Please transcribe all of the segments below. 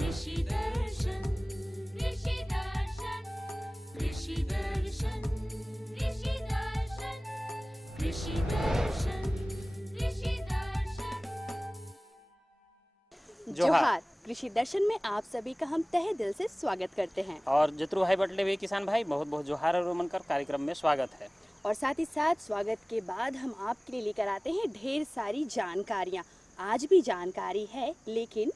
कृषि दर्शन कृषि दर्शन कृषि दर्शन कृषि दर्शन कृषि दर्शन कृषि दर्शन। जोहार। कृषि दर्शन में आप सभी का हम तहे दिल से स्वागत करते हैं। और जतरू भाई बटले हुए किसान भाई बहुत बहुत जोहार और मनकर कार्यक्रम में स्वागत है। और साथ ही साथ स्वागत के बाद हम आपके लिए लेकर आते हैं ढेर सारी जानकारियाँ। आज भी जानकारी है, लेकिन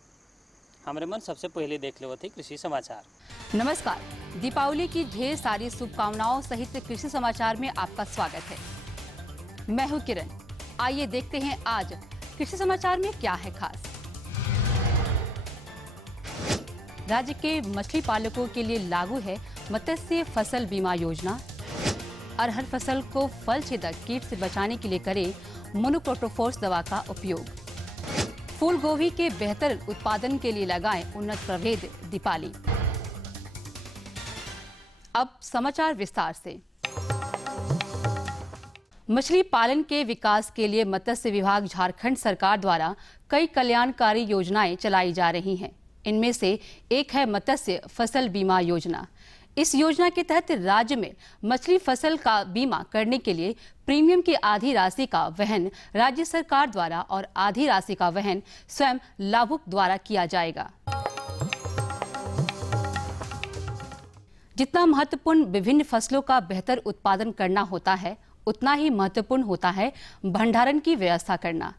हमारे मन सबसे पहले देख ले थे कृषि समाचार। नमस्कार, दीपावली की ढेर सारी शुभकामनाओं सहित कृषि समाचार में आपका स्वागत है। मैं हूं किरण। आइए देखते हैं आज कृषि समाचार में क्या है खास। राज्य के मछली पालकों के लिए लागू है मत्स्य फसल बीमा योजना। अरहर फसल को फल छेदक कीट से बचाने के लिए करें मोनोक्रोटोफॉस दवा का उपयोग। फूल गोभी के बेहतर उत्पादन के लिए लगाएं उन्नत प्रभेद दीपाली। अब समाचार विस्तार से। मछली पालन के विकास के लिए मत्स्य विभाग झारखंड सरकार द्वारा कई कल्याणकारी योजनाएं चलाई जा रही हैं। इनमें से एक है मत्स्य फसल बीमा योजना। इस योजना के तहत राज्य में मछली फसल का बीमा करने के लिए प्रीमियम की आधी राशि का वहन राज्य सरकार द्वारा और आधी राशि का वहन स्वयं लाभुक द्वारा किया जाएगा। जितना महत्वपूर्ण विभिन्न फसलों का बेहतर उत्पादन करना होता है, उतना ही महत्वपूर्ण होता है भंडारण की व्यवस्था करना।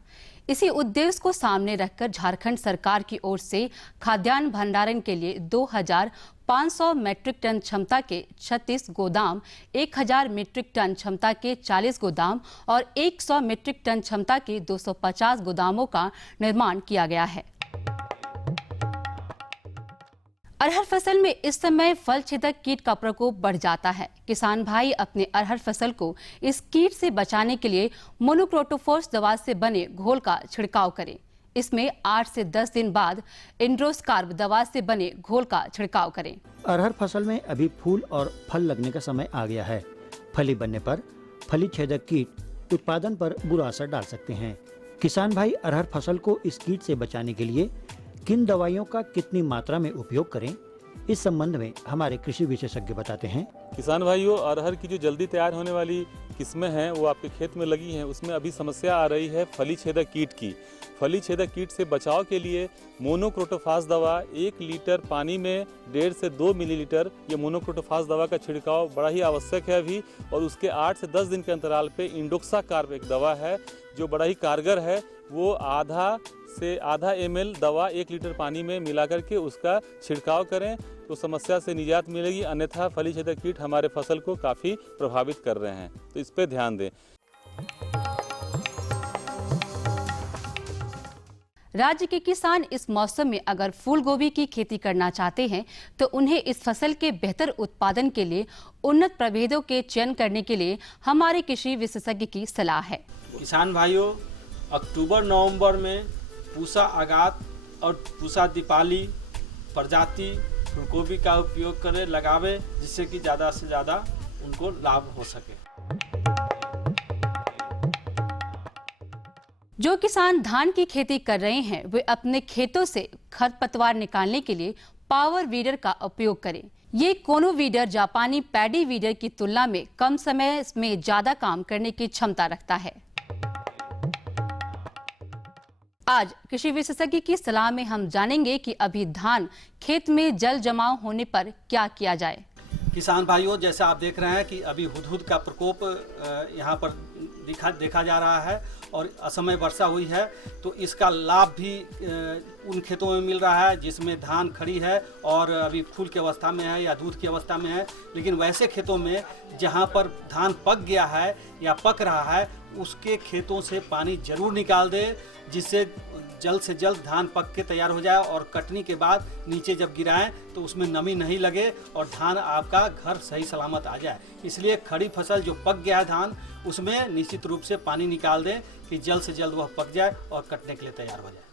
इसी उद्देश्य को सामने रखकर झारखंड सरकार की ओर से खाद्यान्न भंडारण के लिए 2500 मीट्रिक टन क्षमता के 36 गोदाम, 1000 मीट्रिक टन क्षमता के 40 गोदाम और 100 मीट्रिक टन क्षमता के 250 गोदामों का निर्माण किया गया है। अरहर फसल में इस समय फल छेदक कीट का प्रकोप बढ़ जाता है। किसान भाई अपने अरहर फसल को इस कीट से बचाने के लिए मोनोक्रोटोफॉस दवा से बने घोल का छिड़काव करें। इसमें 8 से 10 दिन बाद इंड्रोस्कार्ब दवा से बने घोल का छिड़काव करें। अरहर फसल में अभी फूल और फल लगने का समय आ गया है। फली बनने पर फली छेदक कीट उत्पादन पर बुरा असर डाल सकते हैं। किसान भाई अरहर फसल को इस कीट से बचाने के लिए किन दवाइयों का कितनी मात्रा में उपयोग करें, इस संबंध में हमारे कृषि विशेषज्ञ बताते हैं। किसान भाइयों, अरहर की जो जल्दी तैयार होने वाली किस्में हैं वो आपके खेत में लगी हैं, उसमें अभी समस्या आ रही है फली छेदक कीट की। फली छेदक कीट से बचाव के लिए मोनोक्रोटोफॉस दवा 1 लीटर पानी में 1.5 से 2 मिलीलीटर ये मोनोक्रोटोफॉस दवा का छिड़काव बड़ा ही आवश्यक है अभी। और उसके 8 से 10 दिन के अंतराल पे इंडोक्साकार्ब एक दवा है जो बड़ा ही कारगर है। वो आधा ml दवा 1 लीटर पानी में मिला करके उसका छिड़काव करें तो समस्या से निजात मिलेगी। अन्यथा फली छेदक कीट हमारे फसल को काफ़ी प्रभावित कर रहे हैं, तो इस पे ध्यान दें। राज्य के किसान इस मौसम में अगर फूल गोभी की खेती करना चाहते हैं तो उन्हें इस फसल के बेहतर उत्पादन के लिए उन्नत प्रभेदों के चयन करने के लिए हमारे कृषि विशेषज्ञ की सलाह है। किसान भाइयों, अक्टूबर-नवंबर में पूसा आगात और पूसा दीपाली प्रजाति फूलगोभी का उपयोग करें, लगावे, जिससे कि ज़्यादा से ज़्यादा उनको लाभ हो सके। जो किसान धान की खेती कर रहे हैं वे अपने खेतों से खरपतवार निकालने के लिए पावर वीडर का उपयोग करें। ये कोनो वीडर जापानी पैडी वीडर की तुलना में कम समय में ज्यादा काम करने की क्षमता रखता है। आज कृषि विशेषज्ञ की सलाह में हम जानेंगे कि अभी धान खेत में जल जमाव होने पर क्या किया जाए। किसान भाइयों, जैसे आप देख रहे हैं कि अभी हुदहुद का प्रकोप यहाँ पर देखा जा रहा है और असमय वर्षा हुई है, तो इसका लाभ भी उन खेतों में मिल रहा है जिसमें धान खड़ी है और अभी फूल की अवस्था में है या दूध की अवस्था में है। लेकिन वैसे खेतों में जहाँ पर धान पक गया है या पक रहा है, उसके खेतों से पानी जरूर निकाल दे, जिससे जल्द से जल्द धान पक के तैयार हो जाए और कटनी के बाद नीचे जब गिराएं तो उसमें नमी नहीं लगे और धान आपका घर सही सलामत आ जाए। इसलिए खड़ी फसल जो पक गया है धान, उसमें निश्चित रूप से पानी निकाल दें कि जल्द से जल्द वह पक जाए और कटने के लिए तैयार हो जाए।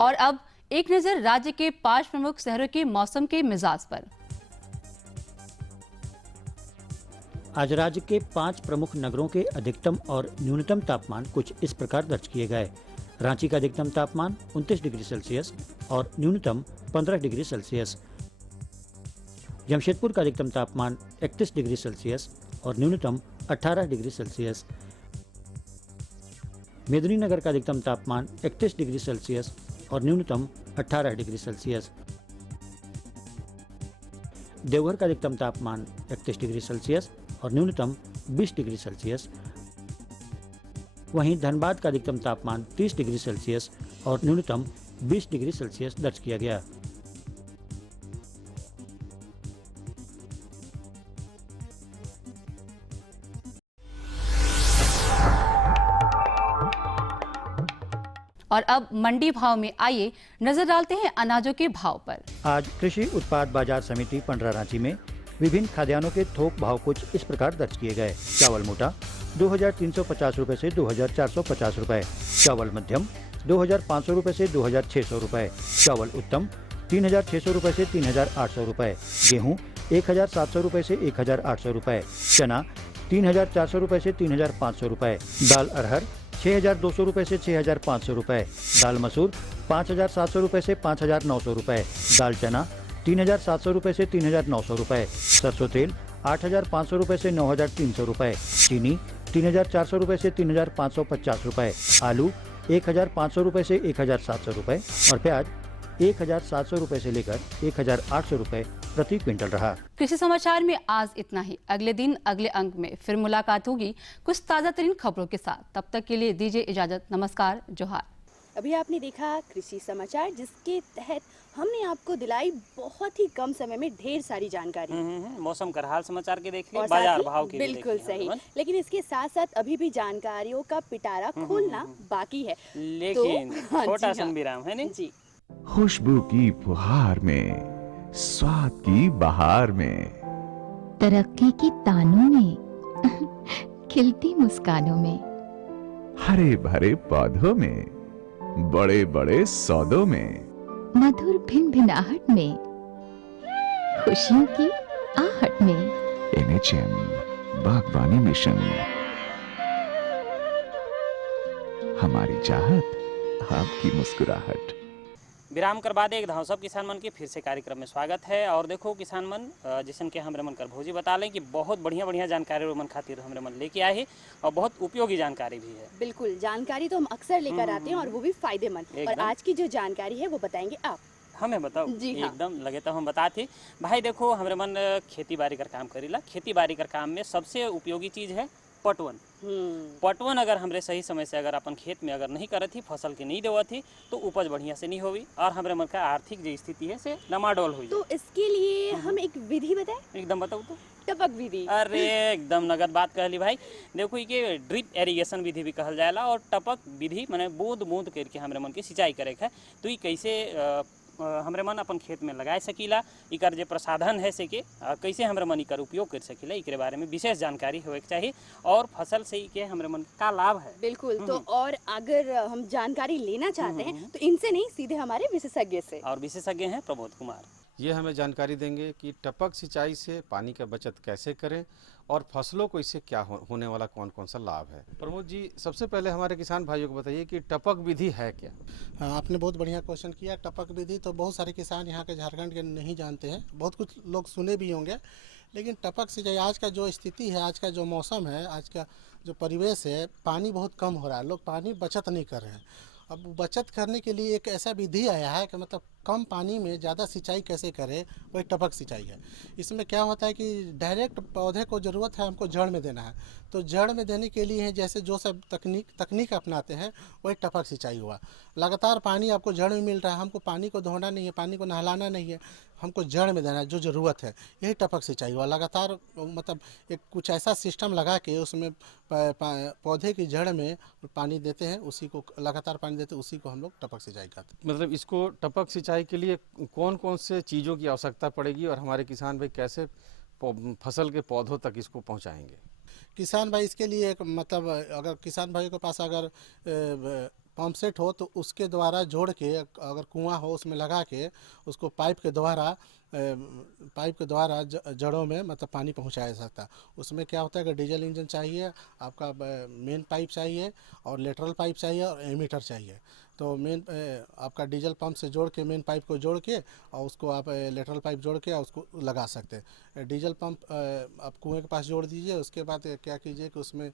और अब एक नजर राज्य के 5 प्रमुख शहरों के मौसम के मिजाज पर। आज राज्य के 5 प्रमुख नगरों के अधिकतम और न्यूनतम तापमान कुछ इस प्रकार दर्ज किए गए। रांची का अधिकतम तापमान 29 डिग्री सेल्सियस और न्यूनतम 15 डिग्री सेल्सियस। जमशेदपुर का अधिकतम तापमान 31 डिग्री सेल्सियस और न्यूनतम 18 डिग्री सेल्सियस। मेदिनीनगर का अधिकतम तापमान 31 डिग्री सेल्सियस और न्यूनतम 18 डिग्री सेल्सियस। देवघर का अधिकतम तापमान 31 डिग्री सेल्सियस और न्यूनतम 20 डिग्री सेल्सियस। वहीं धनबाद का अधिकतम तापमान 30 डिग्री सेल्सियस और न्यूनतम 20 डिग्री सेल्सियस दर्ज किया गया। और अब मंडी भाव में आइए नजर डालते हैं अनाजों के भाव पर। आज कृषि उत्पाद बाजार समिति पंडरा रांची में विभिन्न खाद्यान्नों के थोक भाव कुछ इस प्रकार दर्ज किए गए। चावल मोटा 2350 रुपए से 2450 रुपए, चावल मध्यम 2500 रुपए से 2600 रुपए, चावल उत्तम 3600 रुपए से 3800 रुपए, गेहूं 1700 रुपए से 1800 रुपए, चना 3400 रुपए से 3500 रुपए, दाल अरहर 6200 रुपए से 6500 रुपए, दाल मसूर 5700 रुपए से 5900 रुपए, दाल चना 3700 रुपए से 3900 रुपए, सरसों तेल 8500 रुपए से 9300 रुपए, चीनी 3400 रुपए से 3550 रुपए, आलू 1500 रुपए से 1700 रुपए और प्याज 1700 रुपए से लेकर 1800 रुपए प्रति क्विंटल रहा। कृषि समाचार में आज इतना ही। अगले दिन अगले अंक में फिर मुलाकात होगी कुछ ताजा तरीन खबरों के साथ। तब तक के लिए दीजिए इजाजत। नमस्कार, जोहार। अभी आपने देखा कृषि समाचार, जिसके तहत हमने आपको दिलाई बहुत ही कम समय में ढेर सारी जानकारी। मौसम का हाल समाचार के देख और लिए, बाजार साथ ही भाव के भी बिल्कुल देख लिए सही, हमन। लेकिन इसके साथ साथ अभी भी जानकारियों का पिटारा खोलना बाकी है। लेकिन हाँ छोटा जी, सा हाँ। विराम है नहीं जी, खुशबू की फुहार में, स्वाद की बहार में, तरक्की की तानों में, खिलती मुस्कानों में, हरे भरे पौधों में, बड़े बड़े सौदों में, मधुर भिनभिनाहट में, खुशियों की आहट में। NHM बागवानी मिशन, हमारी चाहत आपकी मुस्कुराहट। विराम कर बाद एक धाव सब किसान मन के फिर से कार्यक्रम में स्वागत है। और देखो किसान मन, जिसन के हमरे मन कर भौजी बता लें कि बहुत बढ़िया बढ़िया जानकारी मन खातिर हमरे मन लेके आए हैं और बहुत उपयोगी जानकारी भी है। बिल्कुल, जानकारी तो हम अक्सर लेकर आते हैं और वो भी फायदेमंद। और एकदम। आज की जो जानकारी है वो बताएंगे आप। हमें बताओ। जी हाँ। एकदम लगे तो हम बताते भाई। देखो हमरे मन खेती बाड़ी कर काम करीला। खेती बाड़ी कर काम में सबसे उपयोगी चीज है पटवन। पटवन अगर हमरे सही समय से अगर अपन खेत में अगर नहीं करत ही, फसल के नहीं देवत ही, तो उपज बढ़िया से नहीं होगी और हमरे मन का आर्थिक जो स्थिति है से डमाडोल हो तो इसके लिए हम एक विधि बताएं। एकदम बताओ तो। टपक विधि। अरे एकदम नगद बात कहली भाई। देखो ये ड्रिप एरीगेशन विधि भी कहल जाएला और टपक विधि माने बूंद बूंद करके हमरे मन की सिंचाई करे है। तो ये कैसे हमरे मन अपन खेत में लगाए सकीला, इकर जे प्रसाधन है से के कैसे हमरे मन इकर उपयोग कर सकीला, इकरे बारे में विशेष जानकारी होवे के चाहिए और फसल से के हमरे मन का लाभ है। बिल्कुल। तो और अगर हम जानकारी लेना चाहते हैं तो इनसे नहीं, सीधे हमारे विशेषज्ञ से। और विशेषज्ञ हैं प्रबोध कुमार। ये हमें जानकारी देंगे कि टपक सिंचाई से पानी का बचत कैसे करें और फसलों को इससे क्या होने वाला कौन कौन सा लाभ है। प्रमोद जी, सबसे पहले हमारे किसान भाइयों को बताइए कि टपक विधि है क्या। हाँ, आपने बहुत बढ़िया क्वेश्चन किया। टपक विधि तो बहुत सारे किसान यहाँ के झारखंड के नहीं जानते हैं, बहुत कुछ लोग सुने भी होंगे, लेकिन टपक सिंचाई आज का जो स्थिति है, आज का जो मौसम है, आज का जो परिवेश है, पानी बहुत कम हो रहा है, लोग पानी बचत नहीं कर रहे हैं। अब बचत करने के लिए एक ऐसा विधि आया है कि मतलब कम पानी में ज़्यादा सिंचाई कैसे करें, वही टपक सिंचाई है। इसमें क्या होता है कि डायरेक्ट पौधे को ज़रूरत है हमको जड़ में देना है, तो जड़ में देने के लिए है जैसे जो सब तकनीक अपनाते हैं वही टपक सिंचाई हुआ। लगातार पानी आपको जड़ में मिल रहा है, हमको पानी को धोना नहीं है, पानी को नहलाना नहीं है, हमको जड़ में देना है जो ज़रूरत है, यही टपक सिंचाई हुआ। लगातार मतलब एक कुछ ऐसा सिस्टम लगा के उसमें पौधे की जड़ में पानी देते हैं, उसी को लगातार पानी देते हैं, उसी को हम लोग टपक सिंचाई कहते हैं। मतलब इसको टपक सिंचाई के लिए कौन कौन से चीज़ों की आवश्यकता पड़ेगी और हमारे किसान भाई कैसे फसल के पौधों तक इसको पहुंचाएंगे। किसान भाई इसके लिए एक मतलब अगर किसान भाई के पास अगर पंप सेट हो तो उसके द्वारा जोड़ के, अगर कुआं हो उसमें लगा के उसको पाइप के द्वारा जड़ों में मतलब पानी पहुंचाया जा सकता है। उसमें क्या होता है कि डीजल इंजन चाहिए, आपका मेन पाइप चाहिए और लेटरल पाइप चाहिए और एमीटर चाहिए। तो मेन आपका डीजल पंप से जोड़ के मेन पाइप को जोड़ के और उसको आप लेटरल पाइप जोड़ के उसको लगा सकते हैं। डीजल पंप आप कुएं के पास जोड़ दीजिए। उसके बाद क्या कीजिए कि उसमें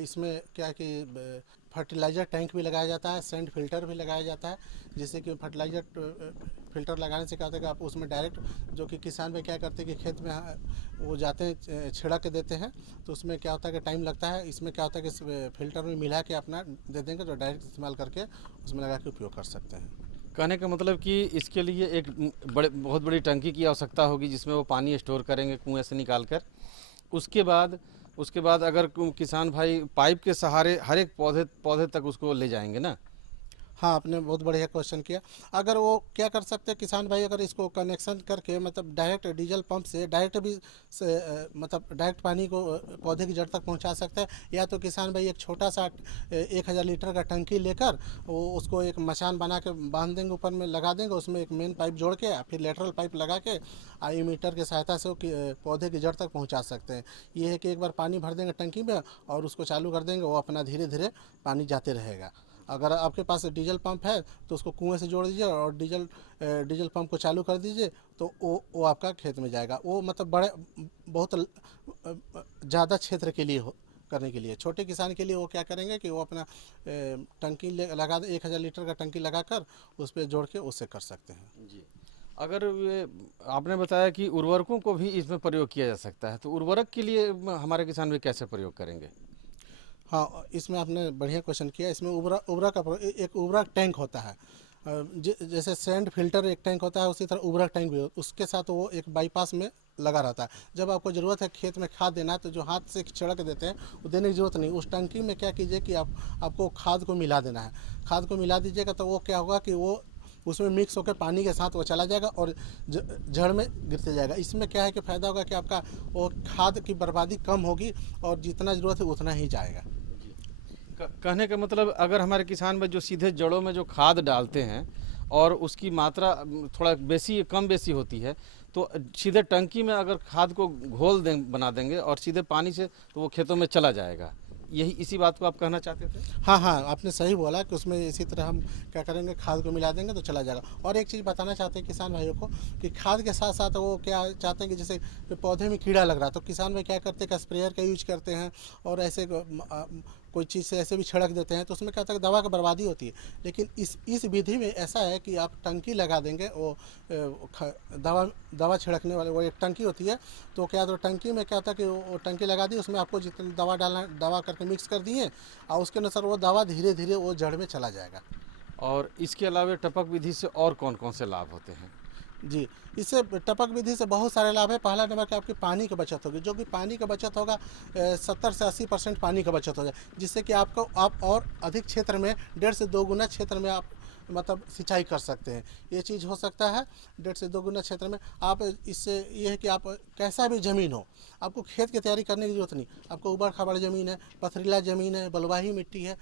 इसमें क्या है कि फर्टिलाइज़र टैंक भी लगाया जाता है, सैंड फिल्टर भी लगाया जाता है, जिससे कि फर्टिलाइज़र फिल्टर लगाने से क्या होता है कि आप उसमें डायरेक्ट, जो कि किसान में क्या करते हैं कि खेत में वो जाते हैं छिड़क के देते हैं, तो उसमें क्या होता है कि टाइम लगता है। इसमें क्या होता है कि फिल्टर में मिला के अपना दे देंगे तो डायरेक्ट इस्तेमाल करके उसमें लगा के उपयोग कर सकते हैं। कहने का मतलब कि इसके लिए एक बहुत बड़ी टंकी की आवश्यकता होगी जिसमें वो पानी स्टोर करेंगे कुएं से निकाल कर। उसके बाद अगर किसान भाई पाइप के सहारे हर एक पौधे तक उसको ले जाएंगे ना। हाँ, आपने बहुत बढ़िया क्वेश्चन किया। अगर वो क्या कर सकते हैं किसान भाई, अगर इसको कनेक्शन करके मतलब डायरेक्ट डीजल पंप से डायरेक्ट भी मतलब डायरेक्ट पानी को पौधे की जड़ तक पहुंचा सकते हैं, या तो किसान भाई एक छोटा सा 1000 लीटर का टंकी लेकर वो उसको एक मचान बना के बांध देंगे, ऊपर में लगा देंगे, उसमें एक मेन पाइप जोड़ के फिर लेटरल पाइप लगा के आई मीटर की सहायता से पौधे की जड़ तक पहुँचा सकते हैं। ये है कि एक बार पानी भर देंगे टंकी में और उसको चालू कर देंगे, वो अपना धीरे धीरे पानी जाते रहेगा। अगर आपके पास डीजल पंप है तो उसको कुएं से जोड़ दीजिए और डीजल पंप को चालू कर दीजिए तो वो आपका खेत में जाएगा। वो मतलब बहुत ज़्यादा क्षेत्र के लिए करने के लिए, छोटे किसान के लिए वो क्या करेंगे कि वो अपना टंकी लगा दे, 1000 लीटर का टंकी लगाकर उस पर जोड़ के उससे कर सकते हैं जी। अगर आपने बताया कि उर्वरकों को भी इसमें प्रयोग किया जा सकता है, तो उर्वरक के लिए हमारे किसान भी कैसे प्रयोग करेंगे? हाँ, इसमें आपने बढ़िया क्वेश्चन किया। इसमें एक उर्वरक टैंक होता है, जैसे सैंड फिल्टर एक टैंक होता है, उसी तरह उर्वरक टैंक भी उसके साथ वो एक बाईपास में लगा रहता है। जब आपको ज़रूरत है खेत में खाद देना तो जो हाथ से छिड़क देते हैं वो देने की ज़रूरत नहीं। उस टंकी में क्या कीजिए कि आपको खाद को मिला देना है। खाद को मिला दीजिएगा तो वो क्या होगा कि वो उसमें मिक्स होकर पानी के साथ वो चला जाएगा और जड़ में गिरते जाएगा। इसमें क्या है कि फ़ायदा होगा कि आपका वो खाद की बर्बादी कम होगी और जितना ज़रूरत है उतना ही जाएगा। कहने का मतलब अगर हमारे किसान में जो सीधे जड़ों में जो खाद डालते हैं और उसकी मात्रा थोड़ा कम बेसी होती है, तो सीधे टंकी में अगर खाद को बना देंगे और सीधे पानी से, तो वो खेतों में चला जाएगा। इसी बात को आप कहना चाहते थे? हाँ, आपने सही बोला कि उसमें इसी तरह हम क्या करेंगे, खाद को मिला देंगे तो चला जाएगा। और एक चीज़ बताना चाहते हैं किसान भाइयों को कि खाद के साथ साथ वो क्या चाहते हैं कि जैसे पौधे में कीड़ा लग रहा है तो किसान भाई क्या करते हैं कि स्प्रेयर का यूज करते हैं और ऐसे कोई चीज़ से ऐसे भी छिड़क देते हैं, तो उसमें क्या होता है कि दवा की बर्बादी होती है। लेकिन इस विधि में ऐसा है कि आप टंकी लगा देंगे, वो दवा छिड़कने वाले वो एक टंकी होती है, तो क्या तो टंकी में क्या होता है कि वो टंकी लगा दी, उसमें आपको जितनी दवा डालना दवा करके मिक्स कर दिए और उसके अनुसार वो दवा धीरे धीरे वो जड़ में चला जाएगा। और इसके अलावा टपक विधि से और कौन कौन से लाभ होते हैं? जी, इससे टपक विधि से बहुत सारे लाभ है। पहला नंबर कि आपकी पानी की बचत होगी, जो कि पानी की बचत होगा 70 से 80% पानी की बचत हो जाए, जिससे कि आप और अधिक क्षेत्र में 1.5 से 2 गुना क्षेत्र में आप मतलब सिंचाई कर सकते हैं। ये चीज़ हो सकता है 1.5 से 2 गुना क्षेत्र में। आप इससे ये है कि आप कैसा भी ज़मीन हो, आपको खेत की तैयारी करने की जरूरत नहीं। आपको उबड़ खाबड़ ज़मीन है, पथरीला ज़मीन है, बलुआही मिट्टी है,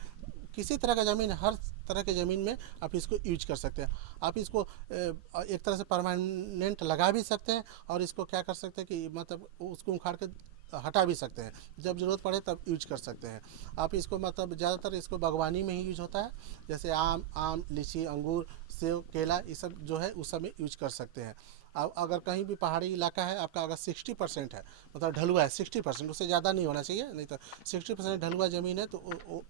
किसी तरह का ज़मीन, हर तरह के ज़मीन में आप इसको यूज कर सकते हैं। आप इसको एक तरह से परमानेंट लगा भी सकते हैं और इसको क्या कर सकते हैं कि मतलब उसको उखाड़ के हटा भी सकते हैं, जब ज़रूरत पड़े तब यूज कर सकते हैं। आप इसको मतलब ज़्यादातर इसको बागवानी में ही यूज होता है, जैसे आम, लीची, अंगूर, सेब, केला, ये सब जो है उस सब में यूज कर सकते हैं। अब अगर कहीं भी पहाड़ी इलाका है आपका, अगर 60% है मतलब ढलुआ है 60%, उससे ज़्यादा नहीं होना चाहिए, नहीं तो 60% ढलुआ ज़मीन है तो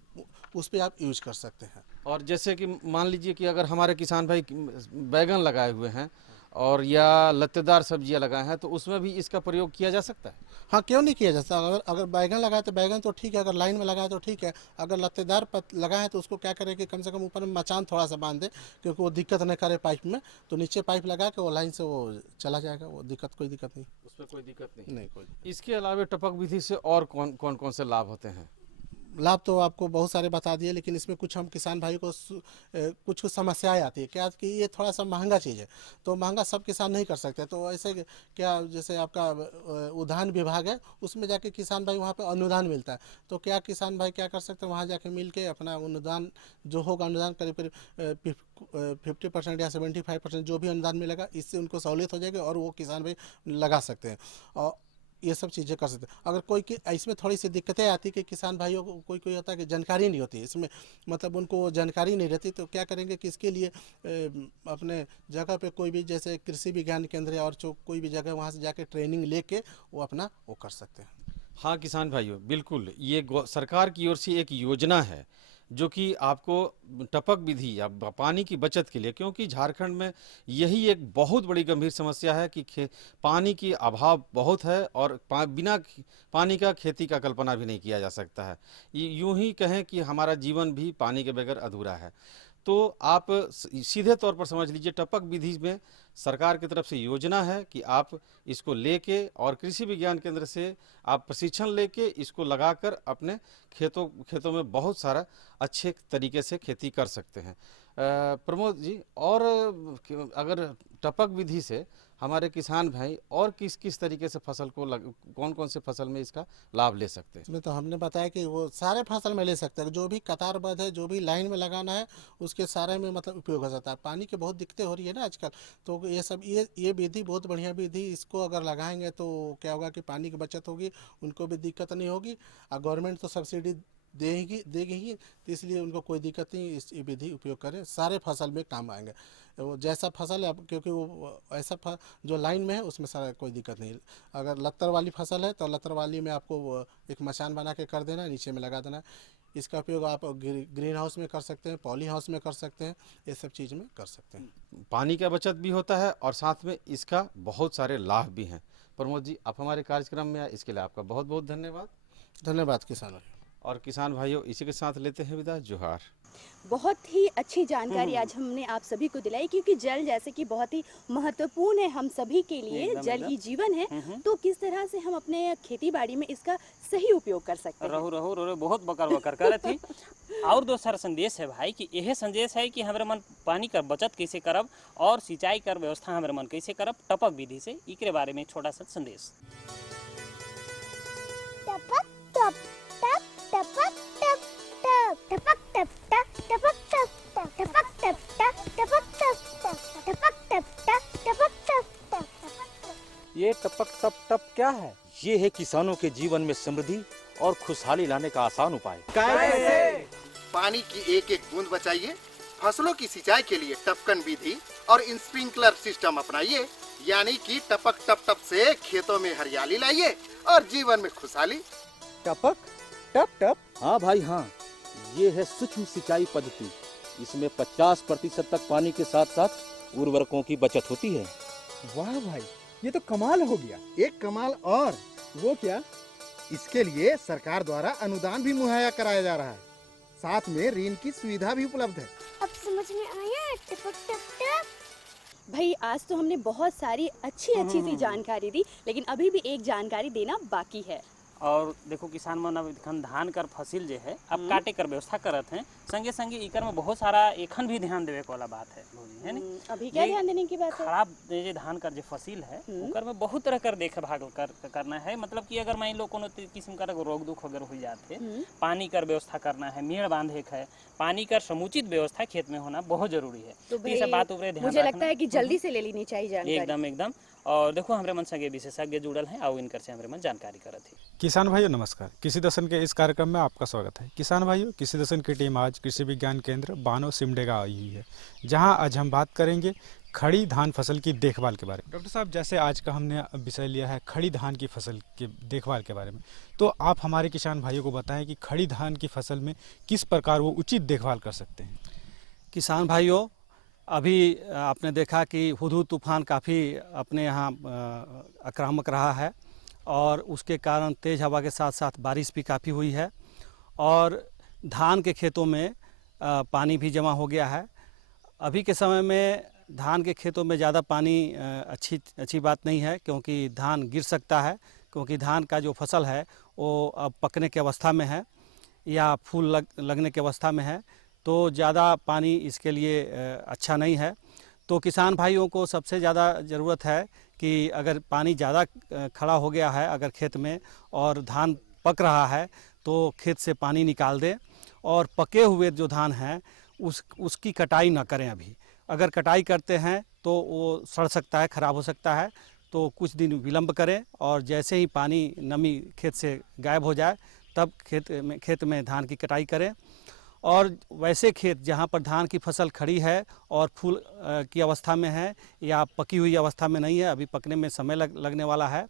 उस पर आप यूज कर सकते हैं। और जैसे कि मान लीजिए कि अगर हमारे किसान भाई बैगन लगाए हुए हैं और या लत्तेदार सब्जियां लगाए हैं, तो उसमें भी इसका प्रयोग किया जा सकता है? हाँ, क्यों नहीं किया जा सकता। अगर बैगन लगाए तो बैगन तो ठीक है, अगर लाइन में लगाए तो ठीक है। अगर लत्तेदार लगाए तो उसको क्या करें कि कम से कम ऊपर में मचान थोड़ा सा बांध दे, क्योंकि वो दिक्कत न करे पाइप में, तो नीचे पाइप लगा के वो लाइन से वो चला जाएगा, वो कोई दिक्कत नहीं, उसमें कोई दिक्कत नहीं कोई। इसके अलावा टपक विधि से और कौन कौन से लाभ होते हैं? लाभ तो आपको बहुत सारे बता दिए, लेकिन इसमें कुछ हम किसान भाई को कुछ समस्याएं आती है। क्या कि ये थोड़ा सा महंगा चीज़ है, तो महंगा सब किसान नहीं कर सकते। तो ऐसे क्या, जैसे आपका उद्यान विभाग है, उसमें जाके किसान भाई वहाँ पे अनुदान मिलता है। तो क्या किसान भाई क्या कर सकते हैं, वहाँ जाके मिल के अपना अनुदान जो होगा, अनुदान करीब करीब 50% या 75% जो भी अनुदान मिलेगा, इससे उनको सहूलियत हो जाएगी और वो किसान भाई लगा सकते हैं और ये सब चीज़ें कर सकते हैं। अगर इसमें थोड़ी सी दिक्कतें आती कि किसान भाइयों को कोई होता है कि जानकारी नहीं होती इसमें, मतलब उनको जानकारी नहीं रहती, तो क्या करेंगे कि इसके लिए अपने जगह पे कोई भी जैसे कृषि विज्ञान केंद्र या और जो कोई भी जगह वहाँ से जाके ट्रेनिंग लेके वो अपना वो कर सकते हैं। हाँ किसान भाइयों, बिल्कुल ये सरकार की ओर से एक योजना है जो कि आपको टपक विधि या पानी की बचत के लिए, क्योंकि झारखंड में यही एक बहुत बड़ी गंभीर समस्या है कि पानी की अभाव बहुत है और बिना पानी का खेती का कल्पना भी नहीं किया जा सकता है। यूं ही कहें कि हमारा जीवन भी पानी के बगैर अधूरा है। तो आप सीधे तौर पर समझ लीजिए, टपक विधि में सरकार की तरफ से योजना है कि आप इसको लेके और कृषि विज्ञान केंद्र से आप प्रशिक्षण लेके इसको लगाकर अपने खेतों में बहुत सारा अच्छे तरीके से खेती कर सकते हैं। प्रमोद जी, और अगर टपक विधि से हमारे किसान भाई और किस किस तरीके से फसल को कौन कौन से फसल में इसका लाभ ले सकते हैं? इसमें तो हमने बताया कि वो सारे फसल में ले सकते हैं, जो भी कतारबद्ध है, जो भी लाइन में लगाना है, उसके सारे में मतलब उपयोग हो जाता है। पानी की बहुत दिक्कतें हो रही है ना आजकल, तो ये सब ये विधि बहुत बढ़िया विधि, इसको अगर लगाएंगे तो क्या होगा कि पानी की बचत होगी, उनको भी दिक्कत नहीं होगी और गवर्नमेंट तो सब्सिडी देगी ही, तो इसलिए उनको कोई दिक्कत नहीं। इस विधि उपयोग करें, सारे फसल में काम आएंगे। वो जैसा फसल है, क्योंकि वो ऐसा जो लाइन में है उसमें सारा कोई दिक्कत नहीं। अगर लत्तर वाली फसल है तो लत्तर वाली में आपको एक मचान बना के कर देना, नीचे में लगा देना। इसका उपयोग आप ग्रीन हाउस में कर सकते हैं, पॉली हाउस में कर सकते हैं, ये सब चीज़ में कर सकते हैं। पानी का बचत भी होता है और साथ में इसका बहुत सारे लाभ भी हैं। प्रमोद जी, आप हमारे कार्यक्रम में आए, इसके लिए आपका बहुत बहुत धन्यवाद। धन्यवाद किसानों और किसान भाइयों, इसी के साथ लेते हैं विदा। जोहार। बहुत ही अच्छी जानकारी आज हमने आप सभी को दिलाई, क्योंकि जल जैसे कि बहुत ही महत्वपूर्ण है हम सभी के लिए, जल ही जीवन है। तो किस तरह से हम अपने खेती बाड़ी में इसका सही उपयोग कर सकते हैं। रहो बहुत बकर कर थी। और दूसरा संदेश है भाई कि यह संदेश है कि हमारे मन पानी का बचत कैसे करब और सिंचाई कर व्यवस्था हमारे मन कैसे करब टपक विधि से, इसके बारे में छोटा सा संदेश। टपक टप टप टपक टप टप टपक टप टप टपक टप टपक टप टप टपक टप टपक टप टप टपक टप। ये टपक टप टप क्या है? ये है किसानों के जीवन में समृद्धि और खुशहाली लाने का आसान उपाय। कैसे? पानी की एक एक बूंद बचाइए, फसलों की सिंचाई के लिए टपकन विधि और स्प्रिंकलर सिस्टम अपनाइए, यानी कि टपक टप टप से खेतों में हरियाली लाइए और जीवन में खुशहाली। टपक टप टप? हाँ भाई हाँ, ये है सूक्ष्म सिंचाई पद्धति। इसमें 50% तक पानी के साथ साथ उर्वरकों की बचत होती है। वाह भाई, ये तो कमाल हो गया। एक कमाल और, वो क्या? इसके लिए सरकार द्वारा अनुदान भी मुहैया कराया जा रहा है, साथ में ऋण की सुविधा भी उपलब्ध है। अब समझ में आया टपक टप टप। भाई आज तो हमने बहुत सारी अच्छी सी जानकारी दी, लेकिन अभी भी एक जानकारी देना बाकी है। और देखो किसान मन अब धान कर फसिल जो है अब काटे कर व्यवस्था करत हैं, संगे संगे इकर में बहुत सारा एखन भी ध्यान देवे वाला बात है, है ना? अभी क्या ध्यान देने की बात है? खराब जो धान कर जो फसिल है उकर में बहुत तरह कर देखभाल करना है। मतलब कि अगर मान लो कोनो किस्म का रोग दुख अगर हो जाते, पानी कर व्यवस्था करना है, मेड़ बांधे है, पानी का समुचित व्यवस्था खेत में होना बहुत जरूरी है। तो ये सब बात ऊपर ध्यान मुझे लगता है कि जल्दी से ले लेनी चाहिए जानकारी। एकदम। और देखो हमारे मन संगे विशेषज्ञ जुड़ल हैं, आओ इनकर से हमारे मन जानकारी करत है। किसान भाइयों नमस्कार, कृषि दर्शन के इस कार्यक्रम में आपका स्वागत है। किसान भाइयों, कृषि दर्शन की टीम आज कृषि विज्ञान केंद्र बानो सिमडेगा आई हुई है, जहां आज हम बात करेंगे खड़ी धान फसल की देखभाल के बारे में। डॉक्टर साहब, जैसे आज का हमने विषय लिया है खड़ी धान की फसल की देखभाल के बारे में, तो आप हमारे किसान भाइयों को बताएं कि खड़ी धान की फसल में किस प्रकार वो उचित देखभाल कर सकते हैं। किसान भाइयों, अभी आपने देखा कि हुदहुद तूफान काफ़ी अपने यहाँ आक्रामक रहा है और उसके कारण तेज़ हवा के साथ साथ बारिश भी काफ़ी हुई है और धान के खेतों में पानी भी जमा हो गया है। अभी के समय में धान के खेतों में ज़्यादा पानी अच्छी बात नहीं है, क्योंकि धान गिर सकता है, क्योंकि धान का जो फसल है वो अब पकने की अवस्था में है। या फूल लगने की अवस्था में है तो ज़्यादा पानी इसके लिए अच्छा नहीं है। तो किसान भाइयों को सबसे ज़्यादा ज़रूरत है कि अगर पानी ज़्यादा खड़ा हो गया है अगर खेत में और धान पक रहा है तो खेत से पानी निकाल दें और पके हुए जो धान हैं उसकी कटाई ना करें। अभी अगर कटाई करते हैं तो वो सड़ सकता है, ख़राब हो सकता है, तो कुछ दिन विलंब करें और जैसे ही पानी नमी खेत से गायब हो जाए तब खेत में धान की कटाई करें। और वैसे खेत जहाँ पर धान की फसल खड़ी है और फूल की अवस्था में है या पकी हुई अवस्था में नहीं है, अभी पकने में समय लगने वाला है,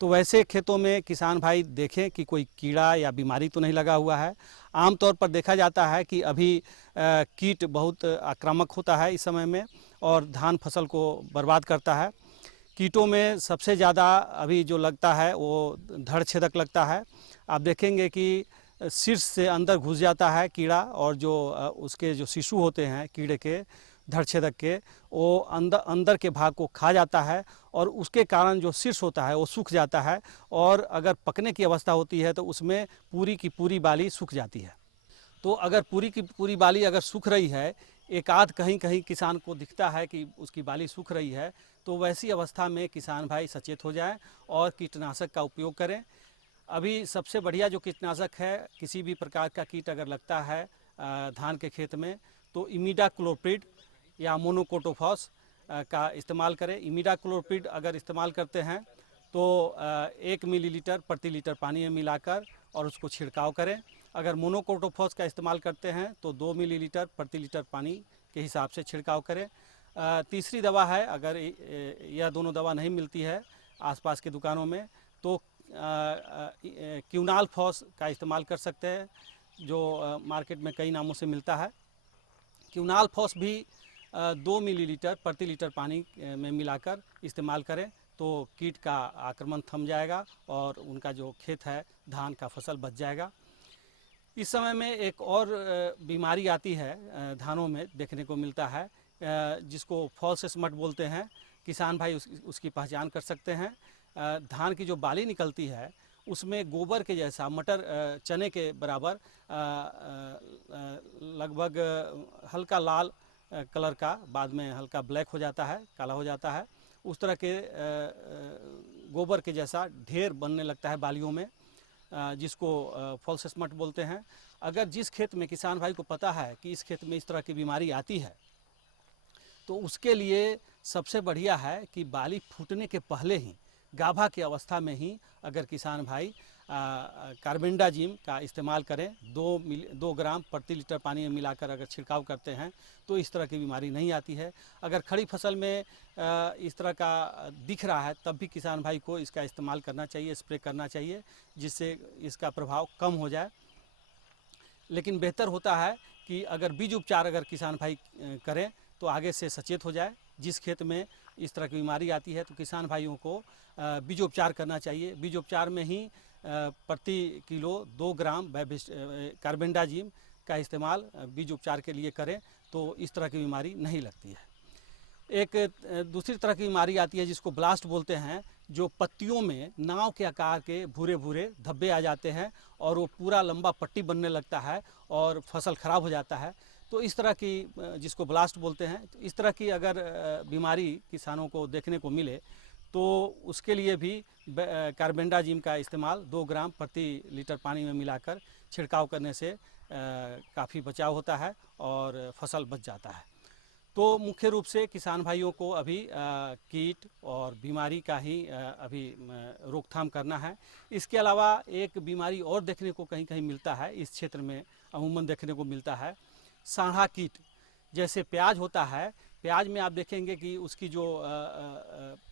तो वैसे खेतों में किसान भाई देखें कि कोई कीड़ा या बीमारी तो नहीं लगा हुआ है। आमतौर पर देखा जाता है कि अभी कीट बहुत आक्रामक होता है इस समय में और धान फसल को बर्बाद करता है। कीटों में सबसे ज़्यादा अभी जो लगता है वो धड़ छेदक लगता है। आप देखेंगे कि शीर्ष से अंदर घुस जाता है कीड़ा और जो उसके जो शिशु होते हैं कीड़े के धड़ छेदक के, वो अंदर के भाग को खा जाता है और उसके कारण जो शीर्ष होता है वो सूख जाता है और अगर पकने की अवस्था होती है तो उसमें पूरी की पूरी बाली सूख जाती है। तो अगर पूरी की पूरी बाली अगर सूख रही है, एक आध कहीं कहीं किसान को दिखता है कि उसकी बाली सूख रही है, तो वैसी अवस्था में किसान भाई सचेत हो जाएं और कीटनाशक का उपयोग करें। अभी सबसे बढ़िया जो कीटनाशक है, किसी भी प्रकार का कीट अगर लगता है धान के खेत में तो इमिडाक्लोप्रिड या मोनोक्रोटोफॉस का इस्तेमाल करें। इमिडाक्लोप्रिड अगर इस्तेमाल करते हैं तो 1 मिलीलीटर प्रति लीटर पानी में मिलाकर और उसको छिड़काव करें। अगर मोनोक्रोटोफॉस का इस्तेमाल करते हैं तो 2 मिलीलीटर प्रति लीटर पानी के हिसाब से छिड़काव करें। तीसरी दवा है, अगर यह दोनों दवा नहीं मिलती है आसपास के दुकानों में तो क्यूनाल फॉस का इस्तेमाल कर सकते हैं, जो मार्केट में कई नामों से मिलता है। क्यूनाल फॉस भी 2 मिलीलीटर प्रति लीटर पानी में मिलाकर इस्तेमाल करें तो कीट का आक्रमण थम जाएगा और उनका जो खेत है धान का फसल बच जाएगा। इस समय में एक और बीमारी आती है धानों में देखने को मिलता है, जिसको फॉल्स स्मट बोलते हैं। किसान भाई उसकी पहचान कर सकते हैं। धान की जो बाली निकलती है उसमें गोबर के जैसा मटर चने के बराबर लगभग हल्का लाल कलर का, बाद में हल्का ब्लैक हो जाता है, काला हो जाता है, उस तरह के गोबर के जैसा ढेर बनने लगता है बालियों में, जिसको फॉल्स स्मट बोलते हैं। अगर जिस खेत में किसान भाई को पता है कि इस खेत में इस तरह की बीमारी आती है तो उसके लिए सबसे बढ़िया है कि बाली फूटने के पहले ही, गाभा की अवस्था में ही अगर किसान भाई कार्बेंडाजिम का इस्तेमाल करें, 2 ग्राम प्रति लीटर पानी में मिलाकर अगर छिड़काव करते हैं तो इस तरह की बीमारी नहीं आती है। अगर खड़ी फसल में इस तरह का दिख रहा है तब भी किसान भाई को इसका इस्तेमाल करना चाहिए, स्प्रे करना चाहिए, जिससे इसका प्रभाव कम हो जाए। लेकिन बेहतर होता है कि अगर बीज उपचार अगर किसान भाई करें तो आगे से सचेत हो जाए। जिस खेत में इस तरह की बीमारी आती है तो किसान भाइयों को बीजोपचार करना चाहिए। बीजोपचार में ही प्रति किलो 2 ग्राम कार्बेंडाजिम का इस्तेमाल बीज उपचार के लिए करें तो इस तरह की बीमारी नहीं लगती है। एक दूसरी तरह की बीमारी आती है जिसको ब्लास्ट बोलते हैं, जो पत्तियों में नाव के आकार के भूरे भूरे धब्बे आ जाते हैं और वो पूरा लंबा पट्टी बनने लगता है और फसल खराब हो जाता है। तो इस तरह की, जिसको ब्लास्ट बोलते हैं, तो इस तरह की अगर बीमारी किसानों को देखने को मिले तो उसके लिए भी कार्बेंडाजिम का इस्तेमाल 2 ग्राम प्रति लीटर पानी में मिलाकर छिड़काव करने से काफ़ी बचाव होता है और फसल बच जाता है। तो मुख्य रूप से किसान भाइयों को अभी कीट और बीमारी का ही अभी रोकथाम करना है। इसके अलावा एक बीमारी और देखने को कहीं कहीं मिलता है, इस क्षेत्र में अमूमन देखने को मिलता है, सांढ़ा कीट। जैसे प्याज होता है, प्याज में आप देखेंगे कि उसकी जो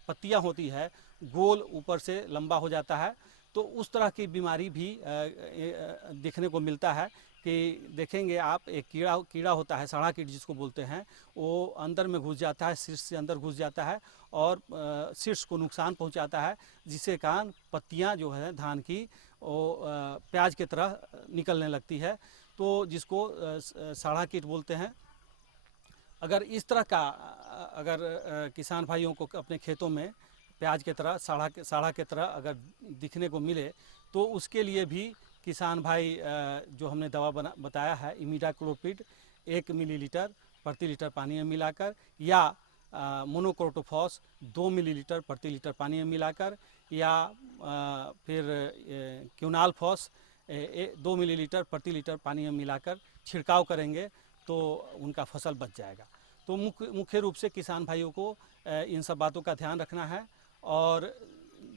पत्तियां होती है गोल ऊपर से लंबा हो जाता है, तो उस तरह की बीमारी भी देखने को मिलता है कि देखेंगे आप एक कीड़ा होता है, सांढ़ा कीट जिसको बोलते हैं, वो अंदर में घुस जाता है, शीर्ष से अंदर घुस जाता है और शीर्ष को नुकसान पहुंचाता है, जिसके कारण पत्तियां जो है धान की वो प्याज की तरह निकलने लगती है, तो जिसको सांढ़ा कीट बोलते हैं। अगर इस तरह का अगर किसान भाइयों को अपने खेतों में प्याज के तरह सांढ़ा के तरह अगर दिखने को मिले तो उसके लिए भी किसान भाई जो हमने दवा बताया है इमिडाक्लोप्रिड 1 मिलीलीटर प्रति लीटर पानी में मिलाकर, या मोनोक्रोटोफॉस 2 मिलीलीटर प्रति लीटर पानी में मिलाकर, या फिर क्यूनालफॉस 2 मिलीलीटर प्रति लीटर पानी में मिलाकर छिड़काव करेंगे तो उनका फसल बच जाएगा। तो मुख्य रूप से किसान भाइयों को इन सब बातों का ध्यान रखना है। और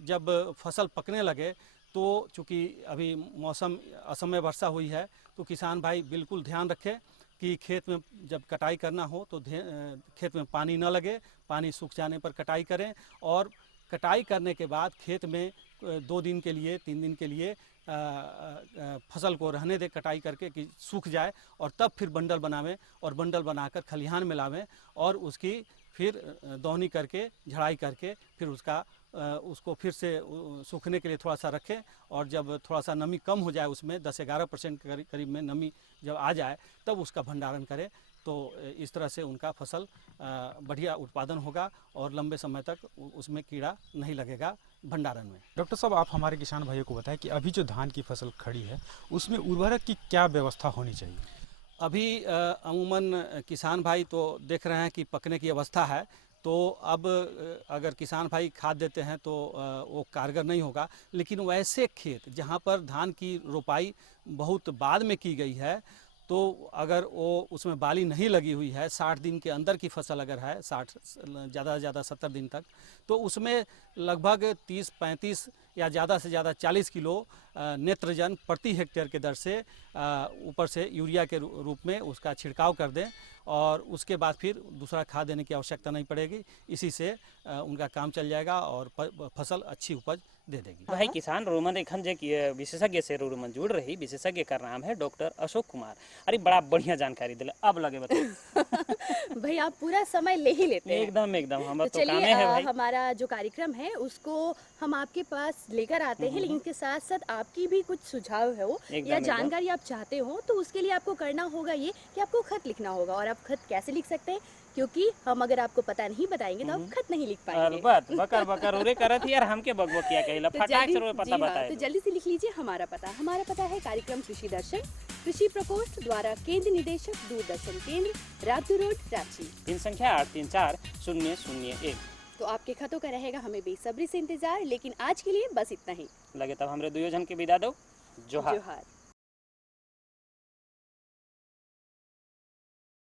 जब फसल पकने लगे तो चूँकि अभी मौसम असमय वर्षा हुई है तो किसान भाई बिल्कुल ध्यान रखें कि खेत में जब कटाई करना हो तो खेत में पानी न लगे, पानी सूख जाने पर कटाई करें। और कटाई करने के बाद खेत में 2 दिन के लिए 3 दिन के लिए फसल को रहने दे कटाई करके कि सूख जाए, और तब फिर बंडल बनावें और बंडल बनाकर खलिहान में लावें और उसकी फिर दौनी करके झड़ाई करके फिर उसको फिर से सूखने के लिए थोड़ा सा रखें। और जब थोड़ा सा नमी कम हो जाए, उसमें 10-11% के करीब में नमी जब आ जाए तब उसका भंडारण करें। तो इस तरह से उनका फसल बढ़िया उत्पादन होगा और लंबे समय तक उसमें कीड़ा नहीं लगेगा भंडारण में। डॉक्टर साहब, आप हमारे किसान भाइयों को बताएं कि अभी जो धान की फसल खड़ी है उसमें उर्वरक की क्या व्यवस्था होनी चाहिए? अभी अमूमन किसान भाई तो देख रहे हैं कि पकने की अवस्था है, तो अब अगर किसान भाई खाद देते हैं तो वो कारगर नहीं होगा। लेकिन वैसे खेत जहाँ पर धान की रोपाई बहुत बाद में की गई है, तो अगर वो उसमें बाली नहीं लगी हुई है, 60 दिन के अंदर की फसल अगर है, 60 ज़्यादा से ज़्यादा 70 दिन तक, तो उसमें लगभग 30-35 या ज़्यादा से ज़्यादा 40 किलो नेत्रजन प्रति हेक्टेयर के दर से ऊपर से यूरिया के रूप में उसका छिड़काव कर दें, और उसके बाद फिर दूसरा खाद देने की आवश्यकता नहीं पड़ेगी। इसी से उनका काम चल जाएगा और फसल अच्छी उपज दे देगी। भाई किसान रोमन एखन जे विशेषज्ञ से रोमन जुड़ रही, विशेषज्ञ का नाम है डॉक्टर अशोक कुमार। अरे बड़ा बढ़िया जानकारी दिला, अब लगे बताओ। भाई आप पूरा समय ले ही लेते हैं। एकदम हमारा तो काम चलिए है भाई। हमारा जो कार्यक्रम है उसको हम आपके पास लेकर आते हैं, लेकिन इसके साथ साथ आपकी भी कुछ सुझाव हो या जानकारी आप चाहते हो तो उसके लिए आपको करना होगा ये कि आपको खत लिखना होगा। और आप खत कैसे लिख सकते हैं, क्योंकि हम अगर आपको पता नहीं बताएंगे तो आप खत नहीं लिख पाएंगे। बकर उरे करत यार, हमके बकबकिया कहिला फटाक से पता बताए। तो जल्दी से लिख लीजिए हमारा पता है कार्यक्रम कृषि दर्शन, कृषि प्रकोष्ठ द्वारा केंद्र निदेशक दूरदर्शन केंद्र, रातू रोड, रांची। पिन संख्या 834-001। तो आपके खतों का रहेगा हमें बेसब्री से इंतजार। लेकिन आज के लिए बस इतना ही। लगे तब हमरे दुयो जन के विदा दो। जोहार।